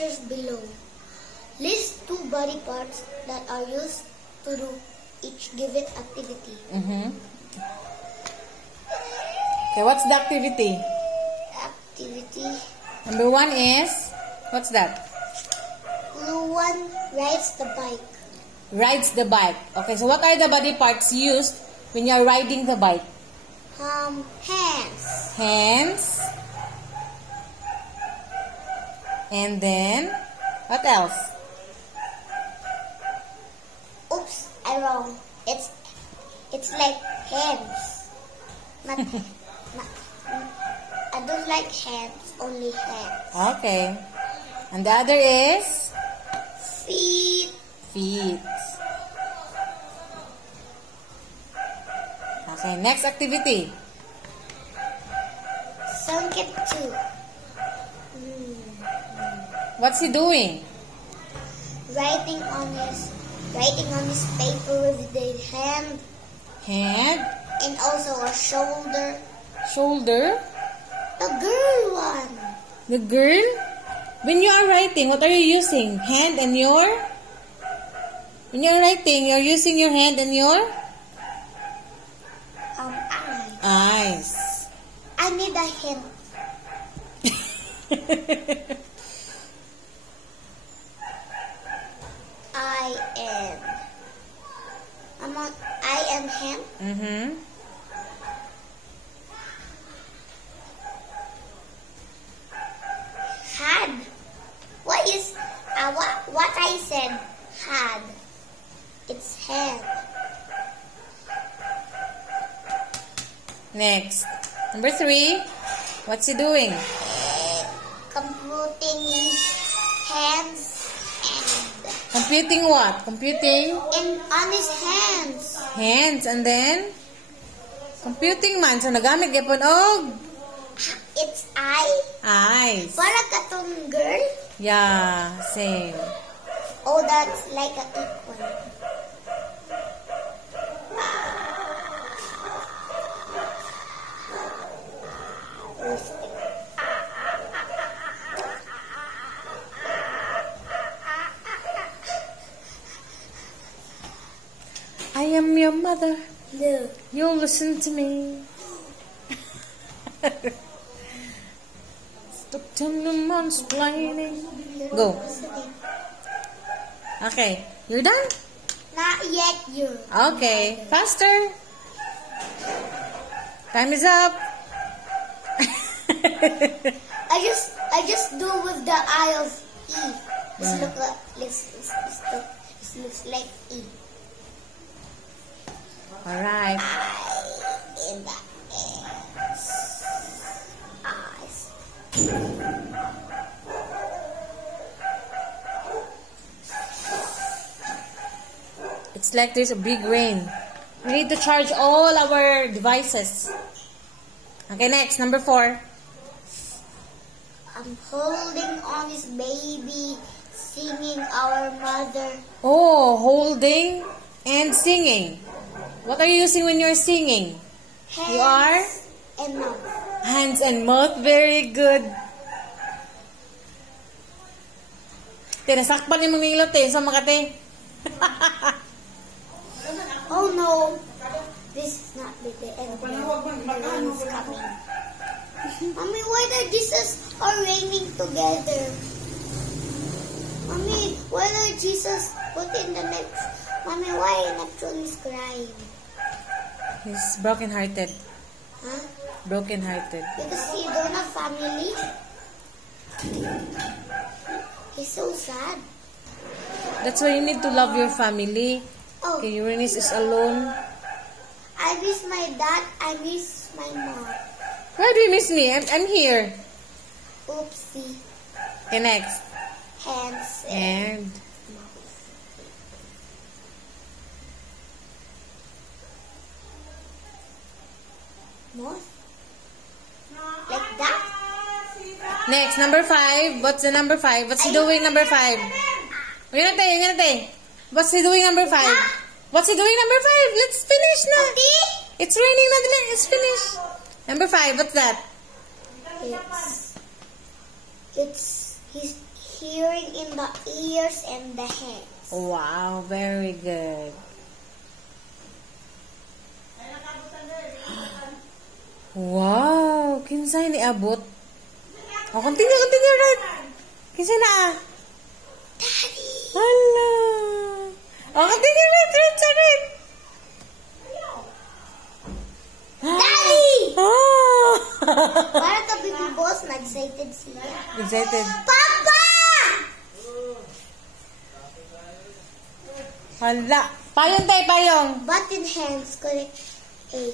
pictures below. List 2 body parts that are used to do each given activity. Okay, what's the activity? Activity. Number 1 is, what's that? Blue one rides the bike. Rides the bike. Okay, so what are the body parts used when you're riding the bike? Hands. Hands. And then, what else? Oops, I wrong. It's like hands. Not, I don't like hands, only hands. Okay. And the other is? Feet. Feet. Okay, next activity. Sanket 2. What's he doing? Writing on his paper with the hand. Hand. And also a shoulder. Shoulder. The girl one. The girl? When you are writing, what are you using? Hand and your? When you are writing, you're using your hand and your? Eyes. Eyes. I need a hint. I am him. Had. What is what I said? Had. It's head. Next. Number 3. What's he doing? Computing his hands and. Computing what? Computing? On his hands. Hands. And then? Computing man. So, nagamit yapon og? It's eye. Eyes. Para katong girl? Yeah, same. Oh, that's like a equal. I am your mother. No. You'll listen to me. Stop telling mansplaining. Go. Okay. You're done? Not yet, you. Okay. Faster. Time is up. I just do with the eye of E. This looks like E. Alright. I in the eyes. It's like there's a big rain. We need to charge all our devices. Okay, next. Number 4. I'm holding on his baby, singing our mother. Oh, holding and singing. What are you using when you're singing? Hands You are? and mouth. Hands and mouth. Very good. Tinasakpan yung mga ilot eh. So, makate. Oh no, this is not the end. The rain is coming. Mommy, why the Jesus are raining together? Mommy, why are Jesus put in the next? Mommy, why Neptune is crying? He's broken-hearted. Huh? Broken-hearted. Because he don't have family. He's so sad. That's why you need to love your family. Oh, Okay, Uranus is alone. I miss my dad. I miss my mom. Why do you miss me? I'm here. Oopsie. Okay, next. Hands And mouth. Like that. next, number 5. What's the number 5? What's he doing, number 5? Yung ganate. What's he doing, number 5? What's he doing, number 5? Let's finish na. It's raining na. Let's finish. Number 5, what's that? hearing in the ears and the hands. Wow, very good. Wow, kinsay ni abot? Oh, continue, right? Kinsay na ah? Daddy! Hala! Oh, continue, right. Daddy! Oh! Para ka baby boss, na-excited siya. Excited. Papa! Hala. Payong tayo, payong. Button hands, correct A.